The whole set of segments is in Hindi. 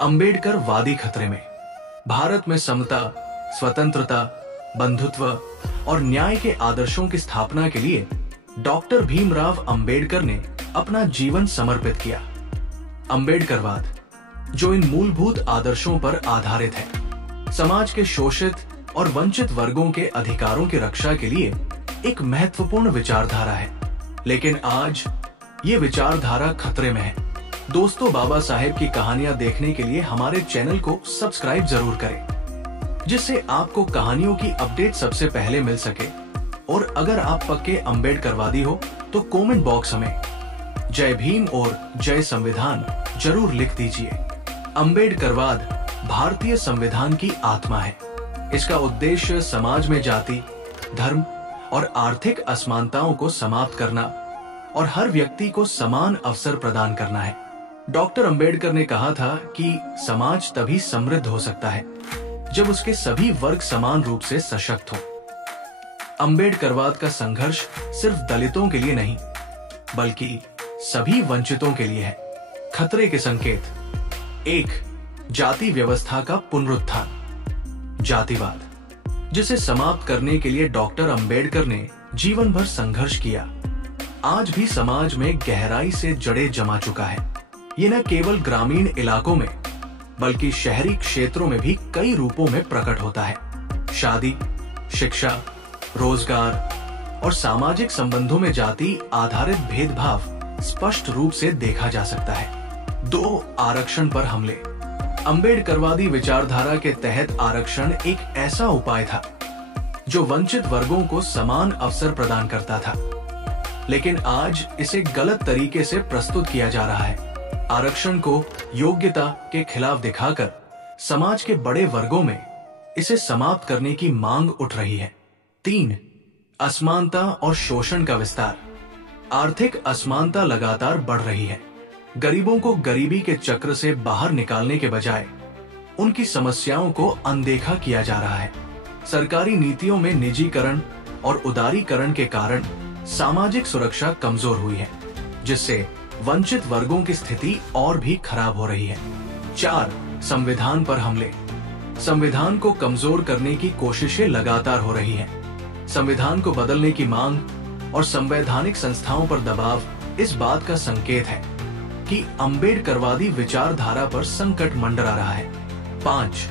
अंबेडकर वादी खतरे में। भारत में समता, स्वतंत्रता, बंधुत्व और न्याय के आदर्शों की स्थापना के लिए डॉक्टर भीमराव अंबेडकर ने अपना जीवन समर्पित किया। अंबेडकरवाद, जो इन मूलभूत आदर्शों पर आधारित है, समाज के शोषित और वंचित वर्गों के अधिकारों की रक्षा के लिए एक महत्वपूर्ण विचारधारा है। लेकिन आज ये विचारधारा खतरे में है। दोस्तों, बाबा साहेब की कहानियां देखने के लिए हमारे चैनल को सब्सक्राइब जरूर करें, जिससे आपको कहानियों की अपडेट सबसे पहले मिल सके। और अगर आप पक्के अंबेडकरवादी हो तो कमेंट बॉक्स में जय भीम और जय संविधान जरूर लिख दीजिए। अंबेडकरवाद भारतीय संविधान की आत्मा है। इसका उद्देश्य समाज में जाति, धर्म और आर्थिक असमानताओं को समाप्त करना और हर व्यक्ति को समान अवसर प्रदान करना है। डॉक्टर अंबेडकर ने कहा था कि समाज तभी समृद्ध हो सकता है जब उसके सभी वर्ग समान रूप से सशक्त हो। अंबेडकरवाद का संघर्ष सिर्फ दलितों के लिए नहीं, बल्कि सभी वंचितों के लिए है। खतरे के संकेत। 1. जाति व्यवस्था का पुनरुत्थान। जातिवाद, जिसे समाप्त करने के लिए डॉक्टर अंबेडकर ने जीवन भर संघर्ष किया, आज भी समाज में गहराई से जड़ें जमा चुका है। ये न केवल ग्रामीण इलाकों में, बल्कि शहरी क्षेत्रों में भी कई रूपों में प्रकट होता है। शादी, शिक्षा, रोजगार और सामाजिक संबंधों में जाति आधारित भेदभाव स्पष्ट रूप से देखा जा सकता है। 2. आरक्षण पर हमले। अंबेडकरवादी विचारधारा के तहत आरक्षण एक ऐसा उपाय था जो वंचित वर्गों को समान अवसर प्रदान करता था, लेकिन आज इसे गलत तरीके से प्रस्तुत किया जा रहा है। आरक्षण को योग्यता के खिलाफ दिखाकर समाज के बड़े वर्गों में इसे समाप्त करने की मांग उठ रही है। 3. असमानता और शोषण का विस्तार। आर्थिक असमानता लगातार बढ़ रही है। गरीबों को गरीबी के चक्र से बाहर निकालने के बजाय उनकी समस्याओं को अनदेखा किया जा रहा है। सरकारी नीतियों में निजीकरण और उदारीकरण के कारण सामाजिक सुरक्षा कमजोर हुई है, जिससे वंचित वर्गों की स्थिति और भी खराब हो रही है। 4. संविधान पर हमले। संविधान को कमजोर करने की कोशिशें लगातार हो रही हैं। संविधान को बदलने की मांग और संवैधानिक संस्थाओं पर दबाव इस बात का संकेत है कि अंबेडकरवादी विचारधारा पर संकट मंडरा रहा है। 5.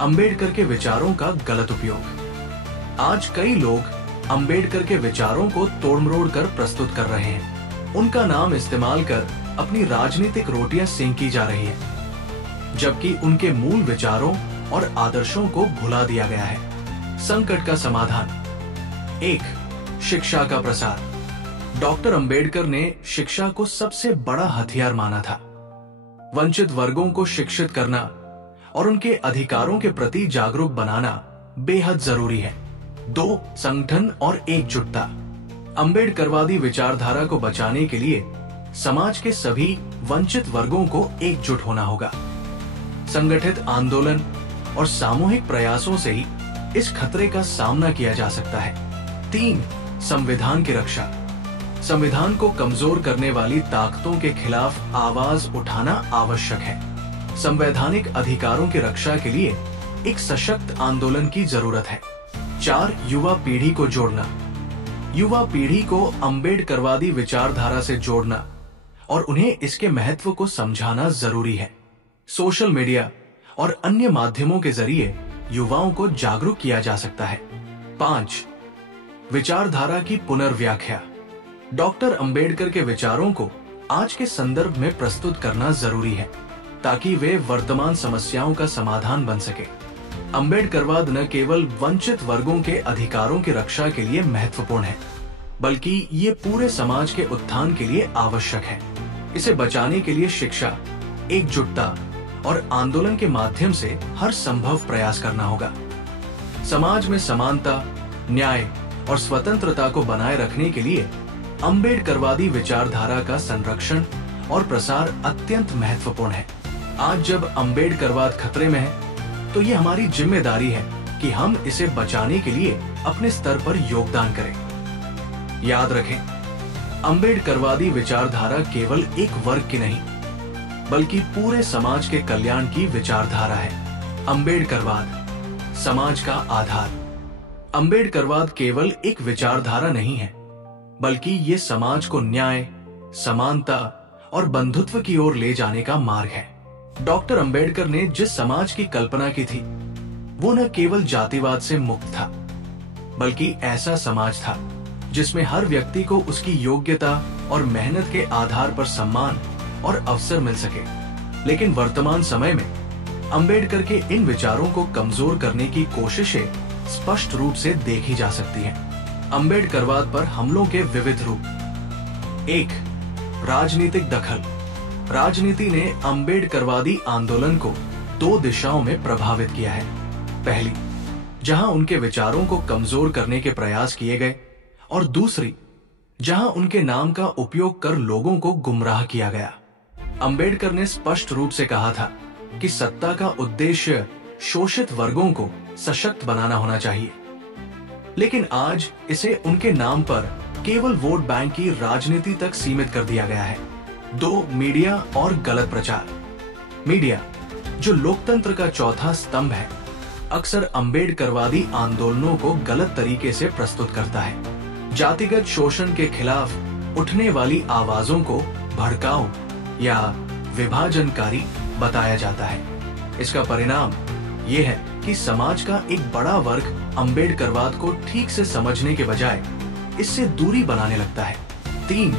अंबेडकर के विचारों का गलत उपयोग। आज कई लोग अंबेडकर के विचारों को तोड़मरोड़ कर प्रस्तुत कर रहे हैं। उनका नाम इस्तेमाल कर अपनी राजनीतिक रोटियां सेंकी जा रही है, जबकि उनके मूल विचारों और आदर्शों को भुला दिया गया है। संकट का समाधान। 1. शिक्षा का प्रसार। डॉक्टर अंबेडकर ने शिक्षा को सबसे बड़ा हथियार माना था। वंचित वर्गों को शिक्षित करना और उनके अधिकारों के प्रति जागरूक बनाना बेहद जरूरी है। 2. संगठन और एकजुटता। अंबेडकरवादी विचारधारा को बचाने के लिए समाज के सभी वंचित वर्गों को एकजुट होना होगा। संगठित आंदोलन और सामूहिक प्रयासों से ही इस खतरे का सामना किया जा सकता है। 3. संविधान की रक्षा। संविधान को कमजोर करने वाली ताकतों के खिलाफ आवाज उठाना आवश्यक है। संवैधानिक अधिकारों की रक्षा के लिए एक सशक्त आंदोलन की जरूरत है। 4. युवा पीढ़ी को जोड़ना। युवा पीढ़ी को अंबेडकरवादी विचारधारा से जोड़ना और उन्हें इसके महत्व को समझाना जरूरी है। सोशल मीडिया और अन्य माध्यमों के जरिए युवाओं को जागरूक किया जा सकता है। 5. विचारधारा की पुनर्व्याख्या। डॉक्टर अंबेडकर के विचारों को आज के संदर्भ में प्रस्तुत करना जरूरी है, ताकि वे वर्तमान समस्याओं का समाधान बन सके। अंबेडकरवाद न केवल वंचित वर्गों के अधिकारों की रक्षा के लिए महत्वपूर्ण है, बल्कि ये पूरे समाज के उत्थान के लिए आवश्यक है। इसे बचाने के लिए शिक्षा, एकजुटता और आंदोलन के माध्यम से हर संभव प्रयास करना होगा। समाज में समानता, न्याय और स्वतंत्रता को बनाए रखने के लिए अंबेडकरवादी विचारधारा का संरक्षण और प्रसार अत्यंत महत्वपूर्ण है। आज जब अंबेडकरवाद खतरे में है, तो ये हमारी जिम्मेदारी है कि हम इसे बचाने के लिए अपने स्तर पर योगदान करें। याद रखें, अंबेडकरवादी विचारधारा केवल एक वर्ग की नहीं, बल्कि पूरे समाज के कल्याण की विचारधारा है। अम्बेडकरवाद, समाज का आधार। अम्बेडकरवाद केवल एक विचारधारा नहीं है, बल्कि ये समाज को न्याय, समानता और बंधुत्व की ओर ले जाने का मार्ग है। डॉक्टर अंबेडकर ने जिस समाज की कल्पना की थी, वो न केवल जातिवाद से मुक्त था, बल्कि ऐसा समाज था जिसमें हर व्यक्ति को उसकी योग्यता और मेहनत के आधार पर सम्मान और अवसर मिल सके। लेकिन वर्तमान समय में अंबेडकर के इन विचारों को कमजोर करने की कोशिशें स्पष्ट रूप से देखी जा सकती हैं। अंबेडकरवाद पर हमलों के विविध रूप। 1. राजनीतिक दखल। राजनीति ने अंबेडकरवादी आंदोलन को 2 दिशाओं में प्रभावित किया है। पहली, जहां उनके विचारों को कमजोर करने के प्रयास किए गए, और दूसरी, जहां उनके नाम का उपयोग कर लोगों को गुमराह किया गया। अंबेडकर ने स्पष्ट रूप से कहा था कि सत्ता का उद्देश्य शोषित वर्गों को सशक्त बनाना होना चाहिए, लेकिन आज इसे उनके नाम पर केवल वोट बैंक की राजनीति तक सीमित कर दिया गया है। 2. मीडिया और गलत प्रचार। मीडिया, जो लोकतंत्र का चौथा स्तंभ है, अक्सर अंबेडकरवादी आंदोलनों को गलत तरीके से प्रस्तुत करता है। जातिगत शोषण के खिलाफ उठने वाली आवाजों को भड़काऊ या विभाजनकारी बताया जाता है। इसका परिणाम ये है कि समाज का एक बड़ा वर्ग अंबेडकरवाद को ठीक से समझने के बजाय इससे दूरी बनाने लगता है। 3.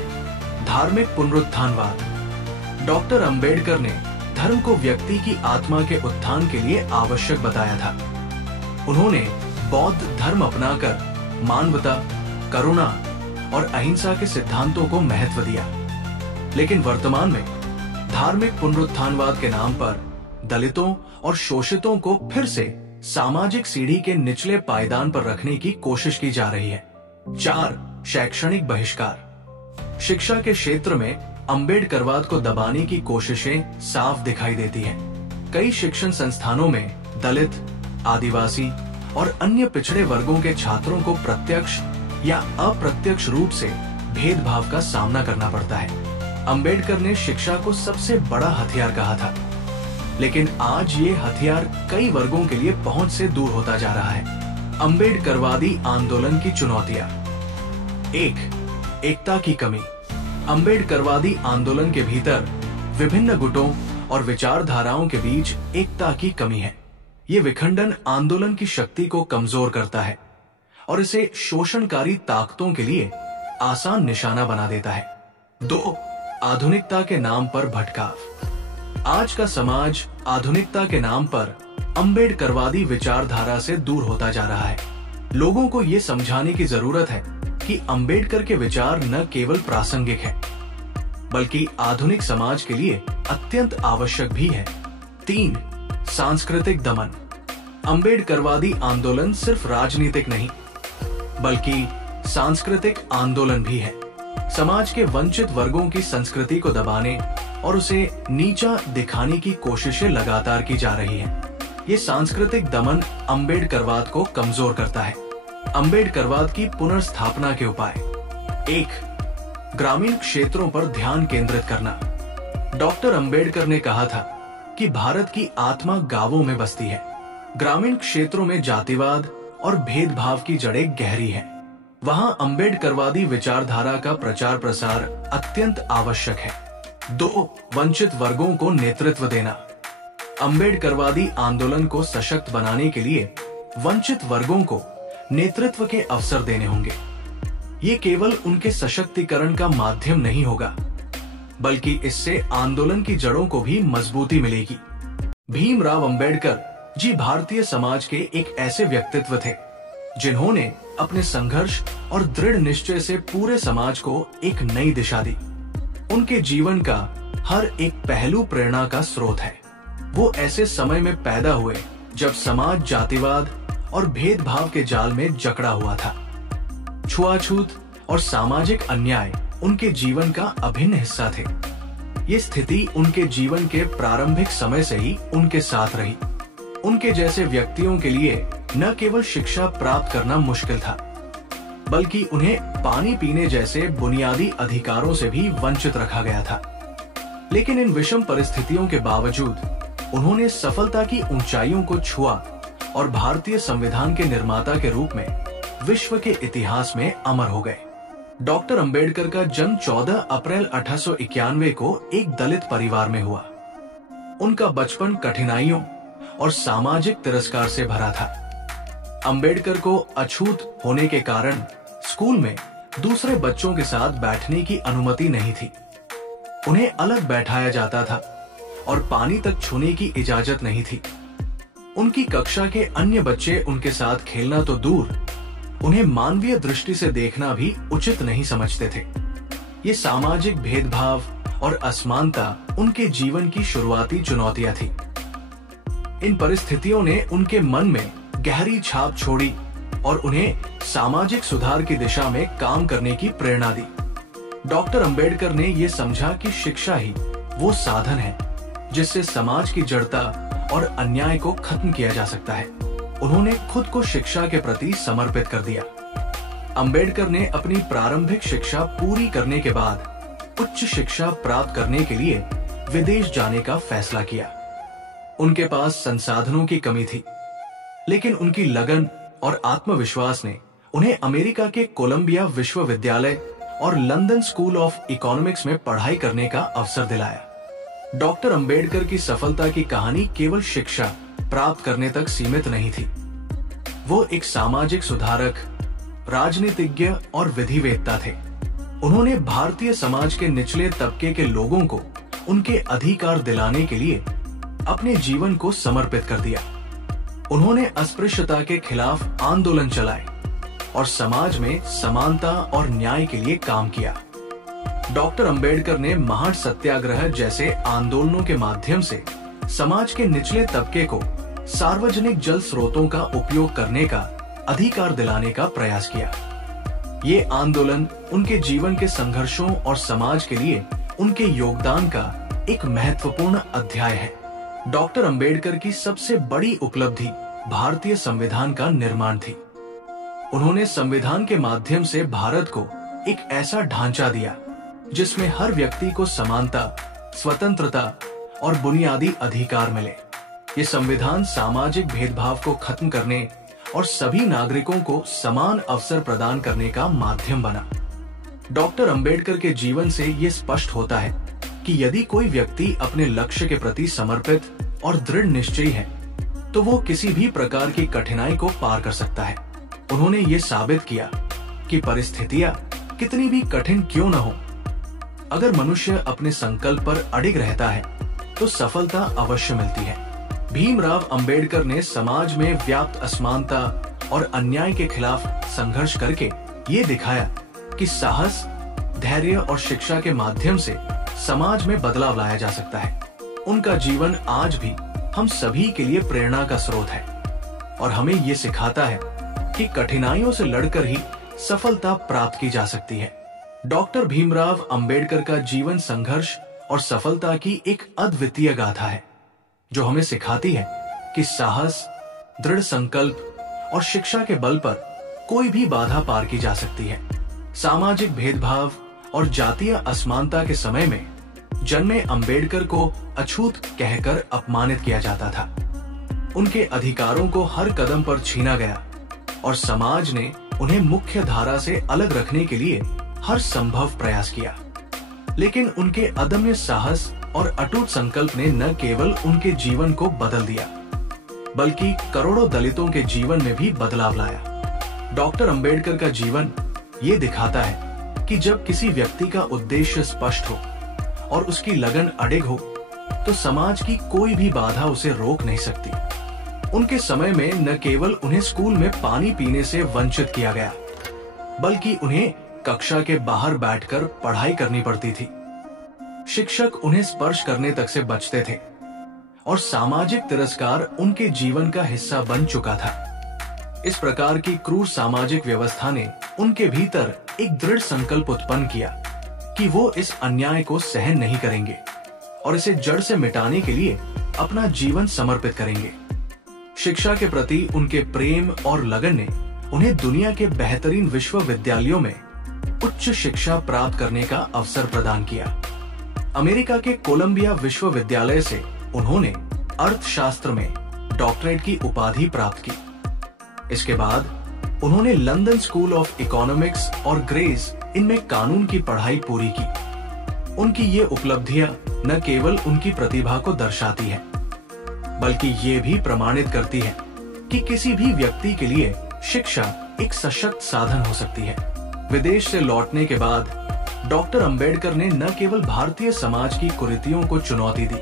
धार्मिक पुनरुत्थानवाद। डॉक्टर अंबेडकर ने धर्म को व्यक्ति की आत्मा के उत्थान के लिए आवश्यक बताया था। उन्होंने बौद्ध धर्म अपनाकर मानवता, करुणा और अहिंसा के सिद्धांतों को महत्व दिया। लेकिन वर्तमान में धार्मिक पुनरुत्थानवाद के नाम पर दलितों और शोषितों को फिर से सामाजिक सीढ़ी के निचले पायदान पर रखने की कोशिश की जा रही है। 4. शैक्षणिक बहिष्कार। शिक्षा के क्षेत्र में अंबेडकरवाद को दबाने की कोशिशें साफ दिखाई देती हैं। कई शिक्षण संस्थानों में दलित, आदिवासी और अन्य पिछड़े वर्गों के छात्रों को प्रत्यक्ष या अप्रत्यक्ष रूप से भेदभाव का सामना करना पड़ता है। अंबेडकर ने शिक्षा को सबसे बड़ा हथियार कहा था, लेकिन आज ये हथियार कई वर्गों के लिए पहुंच से दूर होता जा रहा है। अंबेडकरवादी आंदोलन की चुनौतियां। 1. एकता की कमी। अंबेडकरवादी आंदोलन के भीतर विभिन्न गुटों और विचारधाराओं के बीच एकता की कमी है। ये विखंडन आंदोलन की शक्ति को कमजोर करता है और इसे शोषणकारी ताकतों के लिए आसान निशाना बना देता है। 2. आधुनिकता के नाम पर भटकाव। आज का समाज आधुनिकता के नाम पर अंबेडकरवादी विचारधारा से दूर होता जा रहा है। लोगों को ये समझाने की जरूरत है कि अंबेडकर के विचार न केवल प्रासंगिक है, बल्कि आधुनिक समाज के लिए अत्यंत आवश्यक भी है। 3. सांस्कृतिक दमन। अंबेडकरवादी आंदोलन सिर्फ राजनीतिक नहीं, बल्कि सांस्कृतिक आंदोलन भी है। समाज के वंचित वर्गों की संस्कृति को दबाने और उसे नीचा दिखाने की कोशिशें लगातार की जा रही हैं। ये सांस्कृतिक दमन अंबेडकरवाद को कमजोर करता है। अंबेडकरवाद की पुनर्स्थापना के उपाय। 1. ग्रामीण क्षेत्रों पर ध्यान केंद्रित करना। डॉक्टर अंबेडकर ने कहा था कि भारत की आत्मा गांवों में बसती है। ग्रामीण क्षेत्रों में जातिवाद और भेदभाव की जड़ें गहरी हैं। वहां अंबेडकरवादी विचारधारा का प्रचार प्रसार अत्यंत आवश्यक है। 2. वंचित वर्गों को नेतृत्व देना। अंबेडकरवादी आंदोलन को सशक्त बनाने के लिए वंचित वर्गों को नेतृत्व के अवसर देने होंगे। ये केवल उनके सशक्तिकरण का माध्यम नहीं होगा, बल्कि इससे आंदोलन की जड़ों को भी मजबूती मिलेगी। भीमराव अंबेडकर जी भारतीय समाज के एक ऐसे व्यक्तित्व थे जिन्होंने अपने संघर्ष और दृढ़ निश्चय से पूरे समाज को एक नई दिशा दी। उनके जीवन का हर एक पहलू प्रेरणा का स्रोत है। वो ऐसे समय में पैदा हुए जब समाज जातिवाद और भेदभाव के जाल में जकड़ा हुआ था। छुआछूत और सामाजिक अन्याय उनके जीवन का अभिन्न हिस्सा थे। ये स्थिति उनके जीवन के प्रारंभिक समय से ही उनके साथ रही। उनके जैसे व्यक्तियों के लिए न केवल शिक्षा प्राप्त करना मुश्किल था, बल्कि उन्हें पानी पीने जैसे बुनियादी अधिकारों से भी वंचित रखा गया था। लेकिन इन विषम परिस्थितियों के बावजूद उन्होंने सफलता की ऊंचाइयों को छुआ और भारतीय संविधान के निर्माता के रूप में विश्व के इतिहास में अमर हो गए। डॉक्टर अंबेडकर का जन्म 14 अप्रैल 1891 को एक दलित परिवार में हुआ। उनका बचपन कठिनाइयों और सामाजिक तिरस्कार से भरा था। अंबेडकर को अछूत होने के कारण स्कूल में दूसरे बच्चों के साथ बैठने की अनुमति नहीं थी। उन्हें अलग बैठाया जाता था और पानी तक छूने की इजाजत नहीं थी। उनकी कक्षा के अन्य बच्चे उनके साथ खेलना तो दूर, उन्हें मानवीय दृष्टि से देखना भी उचित नहीं समझते थे। ये सामाजिक भेदभाव और असमानता उनके जीवन की शुरुआती चुनौतियां थी। इन परिस्थितियों ने उनके मन में गहरी छाप छोड़ी और उन्हें सामाजिक सुधार की दिशा में काम करने की प्रेरणा दी। डॉक्टर अंबेडकर ने यह समझा कि शिक्षा ही वो साधन है जिससे समाज की जड़ता और अन्याय को खत्म किया जा सकता है। उन्होंने खुद को शिक्षा के प्रति समर्पित कर दिया। अंबेडकर ने अपनी प्रारंभिक शिक्षा पूरी करने के बाद उच्च शिक्षा प्राप्त करने के लिए विदेश जाने का फैसला किया। उनके पास संसाधनों की कमी थी, लेकिन उनकी लगन और आत्मविश्वास ने उन्हें अमेरिका के कोलंबिया विश्वविद्यालय और लंदन स्कूल ऑफ इकोनॉमिक्स में पढ़ाई करने का अवसर दिलाया। डॉक्टर अंबेडकर की सफलता की कहानी केवल शिक्षा प्राप्त करने तक सीमित नहीं थी। वो एक सामाजिक सुधारक, राजनीतिज्ञ और विधिवेत्ता थे। उन्होंने भारतीय समाज के निचले तबके के लोगों को उनके अधिकार दिलाने के लिए अपने जीवन को समर्पित कर दिया। उन्होंने अस्पृश्यता के खिलाफ आंदोलन चलाए और समाज में समानता और न्याय के लिए काम किया। डॉक्टर अंबेडकर ने महान सत्याग्रह जैसे आंदोलनों के माध्यम से समाज के निचले तबके को सार्वजनिक जल स्रोतों का उपयोग करने का अधिकार दिलाने का प्रयास किया। ये आंदोलन उनके जीवन के संघर्षों और समाज के लिए उनके योगदान का एक महत्वपूर्ण अध्याय है। डॉक्टर अंबेडकर की सबसे बड़ी उपलब्धि भारतीय संविधान का निर्माण थी। उन्होंने संविधान के माध्यम से भारत को एक ऐसा ढांचा दिया जिसमें हर व्यक्ति को समानता, स्वतंत्रता और बुनियादी अधिकार मिले। ये संविधान सामाजिक भेदभाव को खत्म करने और सभी नागरिकों को समान अवसर प्रदान करने का माध्यम बना। डॉक्टर अंबेडकर के जीवन से ये स्पष्ट होता है कि यदि कोई व्यक्ति अपने लक्ष्य के प्रति समर्पित और दृढ़ निश्चयी है, तो वो किसी भी प्रकार की कठिनाई को पार कर सकता है। उन्होंने ये साबित किया कि परिस्थितियां कितनी भी कठिन क्यों न हो, अगर मनुष्य अपने संकल्प पर अडिग रहता है तो सफलता अवश्य मिलती है। भीमराव अंबेडकर ने समाज में व्याप्त असमानता और अन्याय के खिलाफ संघर्ष करके ये दिखाया कि साहस, धैर्य और शिक्षा के माध्यम से समाज में बदलाव लाया जा सकता है। उनका जीवन आज भी हम सभी के लिए प्रेरणा का स्रोत है और हमें ये सिखाता है कि कठिनाइयों से लड़कर ही सफलता प्राप्त की जा सकती है। डॉक्टर भीमराव अंबेडकर का जीवन संघर्ष और सफलता की एक अद्वितीय गाथा है, जो हमें सिखाती है कि साहस, दृढ़ संकल्प और शिक्षा के बल पर कोई भी बाधा पार की जा सकती है। सामाजिक भेदभाव और जातीय असमानता के समय में जन्मे अंबेडकर को अछूत कहकर अपमानित किया जाता था। उनके अधिकारों को हर कदम पर छीना गया और समाज ने उन्हें मुख्य धारा से अलग रखने के लिए हर संभव प्रयास किया। लेकिन उनके अदम्य साहस और अटूट संकल्प ने न केवल उनके जीवन को बदल दिया, बल्कि करोड़ों दलितों के जीवन में भी बदलाव लाया। डॉक्टर अंबेडकर का जीवन ये दिखाता है कि जब किसी व्यक्ति का उद्देश्य स्पष्ट हो और उसकी लगन अडिग हो, तो समाज की कोई भी बाधा उसे रोक नहीं सकती। उनके समय में न केवल उन्हें स्कूल में पानी पीने से वंचित किया गया, बल्कि उन्हें कक्षा के बाहर बैठकर पढ़ाई करनी पड़ती थी। शिक्षक उन्हें स्पर्श करने तक से बचते थे और सामाजिक तिरस्कार उनके जीवन का हिस्सा बन चुका था। इस प्रकार की क्रूर सामाजिक व्यवस्था ने उनके भीतर एक दृढ़ संकल्प उत्पन्न किया कि वो इस अन्याय को सहन नहीं करेंगे और इसे जड़ से मिटाने के लिए अपना जीवन समर्पित करेंगे। शिक्षा के प्रति उनके प्रेम और लगन ने उन्हें दुनिया के बेहतरीन विश्वविद्यालयों में उच्च शिक्षा प्राप्त करने का अवसर प्रदान किया। अमेरिका के कोलंबिया विश्वविद्यालय से उन्होंने अर्थशास्त्र में डॉक्टरेट की उपाधि प्राप्त की। इसके बाद उन्होंने लंदन स्कूल ऑफ इकोनॉमिक्स और ग्रेस इनमें कानून की पढ़ाई पूरी की। उनकी ये उपलब्धियां न केवल उनकी प्रतिभा को दर्शाती है, बल्कि ये भी प्रमाणित करती है कि किसी भी व्यक्ति के लिए शिक्षा एक सशक्त साधन हो सकती है। विदेश से लौटने के बाद डॉक्टर अंबेडकर ने न केवल भारतीय समाज की कुरीतियों को चुनौती दी,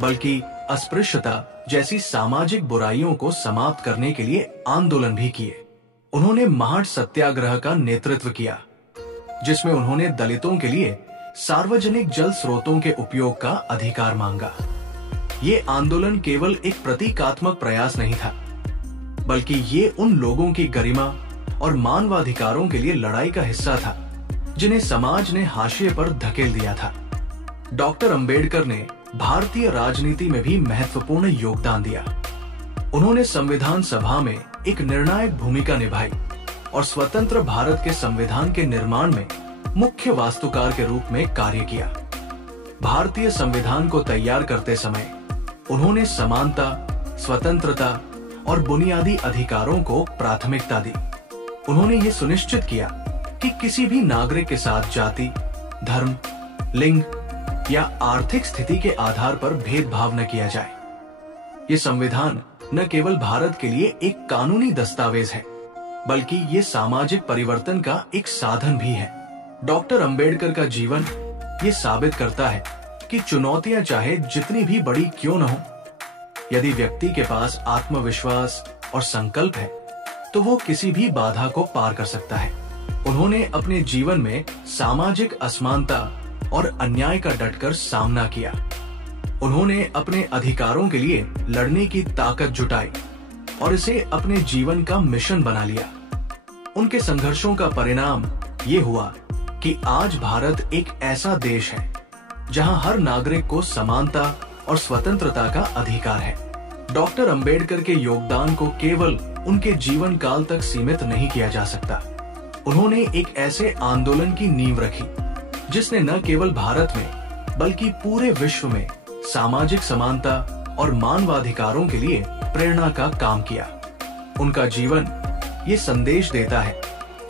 बल्कि अस्पृश्यता जैसी सामाजिक बुराइयों को समाप्त करने के लिए आंदोलन भी किए। उन्होंने महाड सत्याग्रह का नेतृत्व किया, जिसमें उन्होंने दलितों के लिए सार्वजनिक जल स्रोतों के उपयोग का अधिकार मांगा। ये आंदोलन केवल एक प्रतीकात्मक प्रयास नहीं था, बल्कि ये उन लोगों की गरिमा और मानवाधिकारों के लिए लड़ाई का हिस्सा था जिन्हें समाज ने हाशिए पर धकेल दिया था। डॉक्टर अंबेडकर ने भारतीय राजनीति में भी महत्वपूर्ण योगदान दिया। उन्होंने संविधान सभा में एक निर्णायक भूमिका निभाई और स्वतंत्र भारत के संविधान के निर्माण में मुख्य वास्तुकार के रूप में कार्य किया। भारतीय संविधान को तैयार करते समय उन्होंने समानता, स्वतंत्रता और बुनियादी अधिकारों को प्राथमिकता दी। उन्होंने ये सुनिश्चित किया कि किसी भी नागरिक के साथ जाति, धर्म, लिंग या आर्थिक स्थिति के आधार पर भेदभाव न किया जाए। ये संविधान न केवल भारत के लिए एक कानूनी दस्तावेज है, बल्कि ये सामाजिक परिवर्तन का एक साधन भी है। डॉक्टर अंबेडकर का जीवन ये साबित करता है कि चुनौतियां चाहे जितनी भी बड़ी क्यों न हो, यदि व्यक्ति के पास आत्मविश्वास और संकल्प है, तो वो किसी भी बाधा को पार कर सकता है। उन्होंने अपने जीवन में सामाजिक असमानता और अन्याय का डटकर सामना किया। उन्होंने अपने अधिकारों के लिए लड़ने की ताकत जुटाई और इसे अपने जीवन का मिशन बना लिया। उनके संघर्षों का परिणाम ये हुआ कि आज भारत एक ऐसा देश है जहां हर नागरिक को समानता और स्वतंत्रता का अधिकार है। डॉक्टर अंबेडकर के योगदान को केवल उनके जीवन काल तक सीमित नहीं किया जा सकता। उन्होंने एक ऐसे आंदोलन की नींव रखी जिसने न केवल भारत में बल्कि पूरे विश्व में सामाजिक समानता और मानवाधिकारों के लिए प्रेरणा का काम किया। उनका जीवन ये संदेश देता है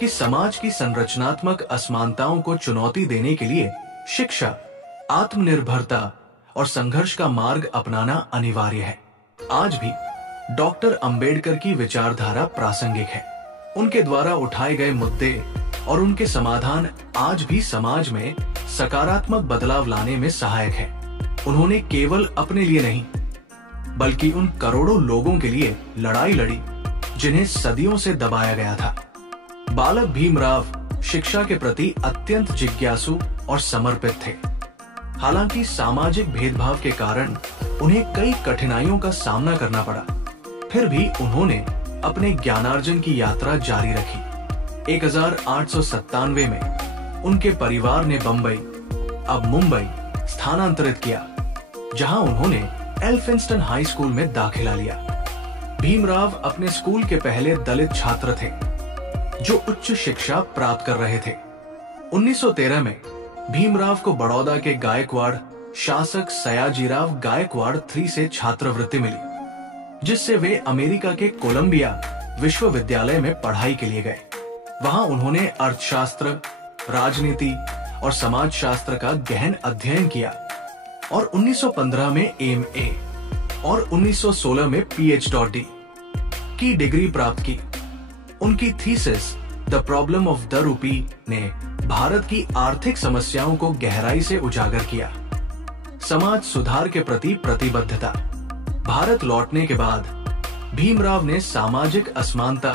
कि समाज की संरचनात्मक असमानताओं को चुनौती देने के लिए शिक्षा, आत्मनिर्भरता और संघर्ष का मार्ग अपनाना अनिवार्य है। आज भी डॉक्टर अंबेडकर की विचारधारा प्रासंगिक है। उनके द्वारा उठाए गए मुद्दे और उनके समाधान आज भी समाज में सकारात्मक बदलाव लाने में सहायक है। उन्होंने केवल अपने लिए नहीं, बल्कि उन करोड़ों लोगों के लिए लड़ाई लड़ी जिन्हें सदियों से दबाया गया था। बालक भीमराव शिक्षा के प्रति अत्यंत जिज्ञासु और समर्पित थे। हालांकि सामाजिक भेदभाव के कारण उन्हें कई कठिनाइयों का सामना करना पड़ा, फिर भी उन्होंने अपने ज्ञानार्जन की यात्रा जारी रखी। 1897 में उनके परिवार ने बंबई, अब मुंबई स्थानांतरित किया, जहां उन्होंने एल्फिंस्टन हाई स्कूल में दाखिला लिया। भीमराव अपने स्कूल के पहले दलित छात्र थे जो उच्च शिक्षा प्राप्त कर रहे थे। 1913 में भीमराव को बड़ौदा के गायकवाड़ शासक सयाजीराव गायकवाड़ III से छात्रवृत्ति मिली, जिससे वे अमेरिका के कोलंबिया विश्वविद्यालय में पढ़ाई के लिए गए। वहां उन्होंने अर्थशास्त्र, राजनीति और समाजशास्त्र का गहन अध्ययन किया और 1915 में MA और 1916 में PhD की डिग्री प्राप्त की। उनकी thesis the problem of the rupee ने भारत की आर्थिक समस्याओं को गहराई से उजागर किया। समाज सुधार के प्रति प्रतिबद्धता। भारत लौटने के बाद भीमराव ने सामाजिक असमानता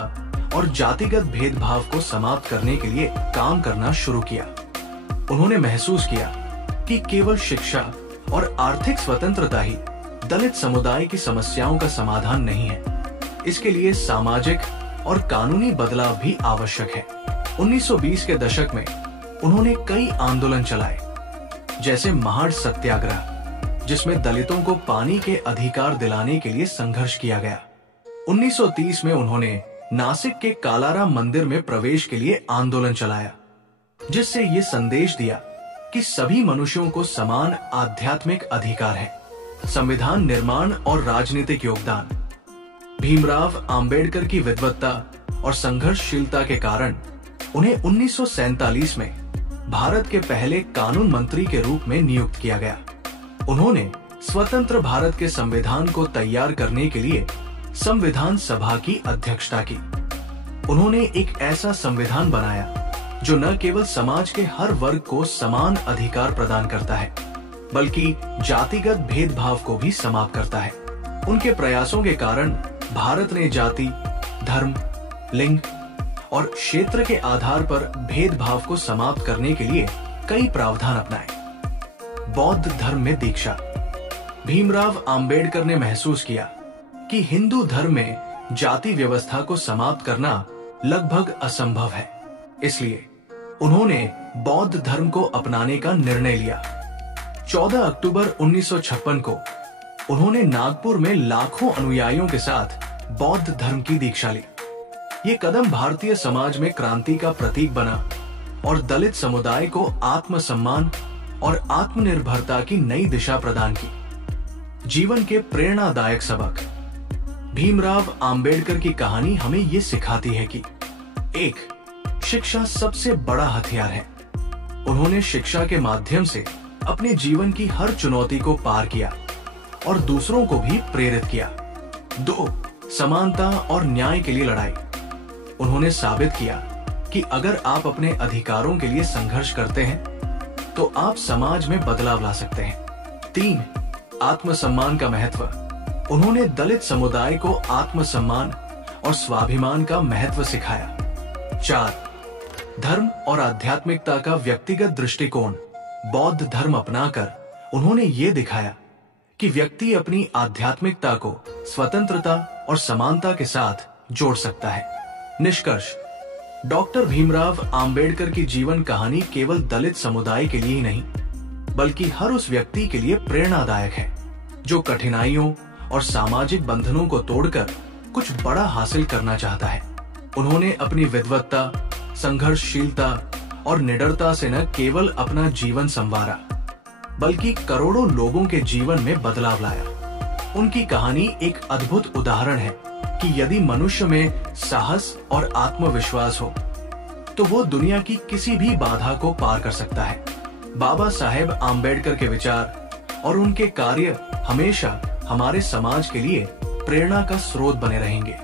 और जातिगत भेदभाव को समाप्त करने के लिए काम करना शुरू किया। उन्होंने महसूस किया कि केवल शिक्षा और आर्थिक स्वतंत्रता ही दलित समुदाय की समस्याओं का समाधान नहीं है। इसके लिए सामाजिक और कानूनी बदलाव भी आवश्यक है। 1920 के दशक में उन्होंने कई आंदोलन चलाए, जैसे महाड सत्याग्रह, जिसमें दलितों को पानी के अधिकार दिलाने के लिए संघर्ष किया गया। 1930 में उन्होंने नासिक के कालाराम मंदिर में प्रवेश के लिए आंदोलन चलाया, जिससे ये संदेश दिया कि सभी मनुष्यों को समान आध्यात्मिक अधिकार है, संविधान निर्माण और राजनीतिक योगदान। भीमराव अंबेडकर की विद्वत्ता और संघर्षशीलता के कारण उन्हें 1947 में भारत के पहले कानून मंत्री के रूप में नियुक्त किया गया। उन्होंने स्वतंत्र भारत के संविधान को तैयार करने के लिए संविधान सभा की अध्यक्षता की। उन्होंने एक ऐसा संविधान बनाया जो न केवल समाज के हर वर्ग को समान अधिकार प्रदान करता है, बल्कि जातिगत भेदभाव को भी समाप्त करता है। उनके प्रयासों के कारण भारत ने जाति, धर्म, लिंग और क्षेत्र के आधार पर भेदभाव को समाप्त करने के लिए कई प्रावधान अपनाए। बौद्ध धर्म में दीक्षा। भीमराव अंबेडकर ने महसूस किया कि हिंदू धर्म में जाति व्यवस्था को समाप्त करना लगभग असंभव है, इसलिए उन्होंने बौद्ध धर्म को अपनाने का निर्णय लिया। 14 अक्टूबर 1956 को उन्होंने नागपुर में लाखों अनुयायियों के साथ बौद्ध धर्म की दीक्षा ली। ये कदम भारतीय समाज में क्रांति का प्रतीक बना और दलित समुदाय को आत्मसम्मान और आत्मनिर्भरता की नई दिशा प्रदान की। जीवन के प्रेरणादायक सबक। भीमराव अंबेडकर की कहानी हमें ये सिखाती है कि 1. शिक्षा सबसे बड़ा हथियार है। उन्होंने शिक्षा के माध्यम से अपने जीवन की हर चुनौती को पार किया और दूसरों को भी प्रेरित किया। 2. समानता और न्याय के लिए लड़ाई। उन्होंने साबित किया कि अगर आप अपने अधिकारों के लिए संघर्ष करते हैं तो आप समाज में बदलाव ला सकते हैं। 3. आत्मसम्मान का महत्व। उन्होंने दलित समुदाय को आत्मसम्मान और स्वाभिमान का महत्व सिखाया। 4. धर्म और आध्यात्मिकता का व्यक्तिगत दृष्टिकोण। बौद्ध धर्म अपनाकर उन्होंने ये दिखाया कि व्यक्ति अपनी आध्यात्मिकता को स्वतंत्रता और समानता के साथ जोड़ सकता है। निष्कर्ष। डॉक्टर भीमराव अंबेडकर की जीवन कहानी केवल दलित समुदाय के लिए ही नहीं, बल्कि हर उस व्यक्ति के लिए प्रेरणादायक है जो कठिनाइयों और सामाजिक बंधनों को तोड़कर कुछ बड़ा हासिल करना चाहता है। उन्होंने अपनी विद्वत्ता, संघर्षशीलता और निडरता से न केवल अपना जीवन संवारा, बल्कि करोड़ों लोगों के जीवन में बदलाव लाया। उनकी कहानी एक अद्भुत उदाहरण है कि यदि मनुष्य में साहस और आत्मविश्वास हो तो वो दुनिया की किसी भी बाधा को पार कर सकता है। बाबा साहेब अंबेडकर के विचार और उनके कार्य हमेशा हमारे समाज के लिए प्रेरणा का स्रोत बने रहेंगे।